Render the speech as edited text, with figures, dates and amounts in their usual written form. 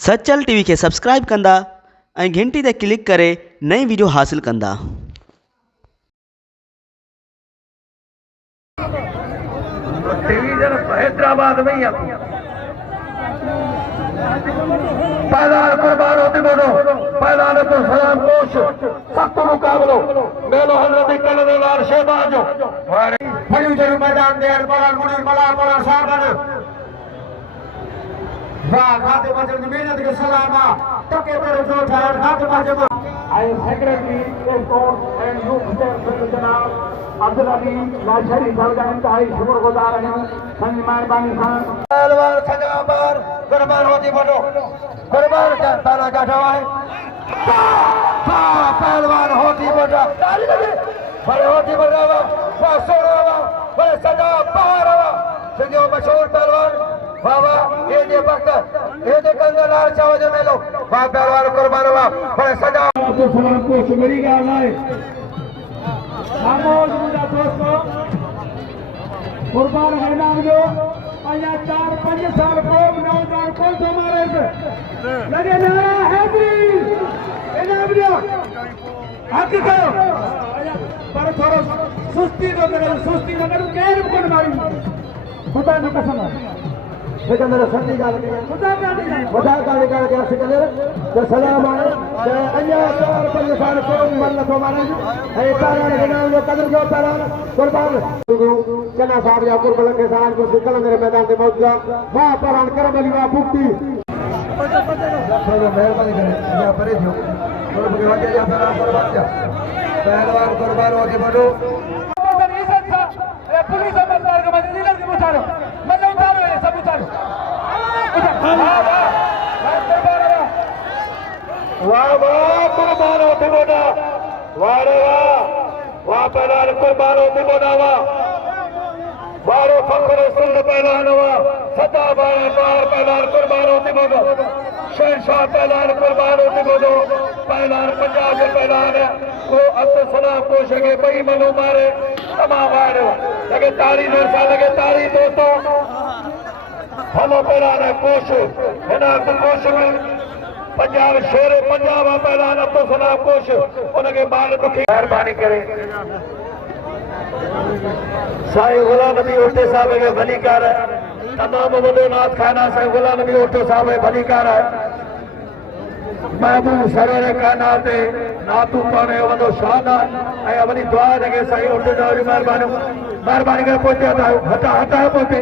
सचल टीवी के सब्सक्राइब कंदा ऐं घंटी ते क्लिक करे नई वीडियो हासिल कंदा। डिवीजन हैदराबाद में ही पैदान कुर्बान होते बोलो पैदान तो सलाम कोश सख्त मुकाबलो मेलो हजरत कलदार शहबाज बड़ी जरूर मैदान दे बलाल मुनीर बला बला साहब वाह खाते बजरंग मेहनत के सलामा टके पर जो ठार खाते बजरंग आई secretary sports and youth state जनाब अब्दुल अली लाशरी साहब का इंतहाई शुक्रगुजार हैं संग मेहरबानी खान पहलवान सजाबार कुर्बान होती बोलो कुर्बान का ताला काटा है वाह पहलवान होती बोला ताली लगे बड़े होती बोला वाह सोरा बड़े सजाबार संजो मशहूर पहलवान बाबा ये दे वक्त ये दे कंगनार चावज में लो वाह पहलवान कुर्बान हुआ बड़े सजा तो सलाम को शुक्रिया गाल है आमोद मुझा दोस्तों कुर्बान है नाम जो आया 4-5 साल को नौजवान कौन तो मारे से लगे नारा हैदरी इनाम दिया हक को पर थोड़ा सुस्ती तो करे केर कोन मारी खुदा ने कसम सिकंदर संधी गाल खुदा गाल के सिकंदर तो सलाम आए ते अन्या 4-5 साल को मन तो मारे है तारा के नाम जो कदर जो तारा कुर्बान चना साहब या कुर्बान के साथ को सिकल मेरे मैदान में मौजूद वाह परान करम अली वाह पुक्ति मेहरबानी करें या परे जो कुर्बान के वाके या पहलवान कुर्बान होके बढ़ो पुलिस सरकार के मदद डीलर की उठाओ मतलब उठाओ ये सब उठाओ वाह वाह कुर्बान होते बोला वाह रे वाह पहलवान कुर्बान होते बोला वारो फखर सुंद पहलवान हुआ सदा बार पहलवान कुर्बान होते बोलो शहनशाह पहलवान कुर्बान होते बोलो पहलवान पंजाब के पहलवान को अब्दुल सलाम को शगे बई मनो मारे तमाम बार लगे तारी दोस्तों लगे तारी दोस्तों हेलो पहलवान कोश है ना अब्दुल कोश में पंजाब शेर पंजाब पहलवान अब्दुल सलाम कोश उनके बाल दुखी मेहरबानी करे साईं गुलाम नबी ओटे साहब के भलीकार तमाम वॾो नाथ खाना साईं गुलाम नबी ओटे साहब के भलीकार महबूब सरवर कायनात नातू पाने वॾो शान ऐं वॾी दुआ लॻे साईं ओटे साहब जी महिरबानी करे पहुचे हटायो पोते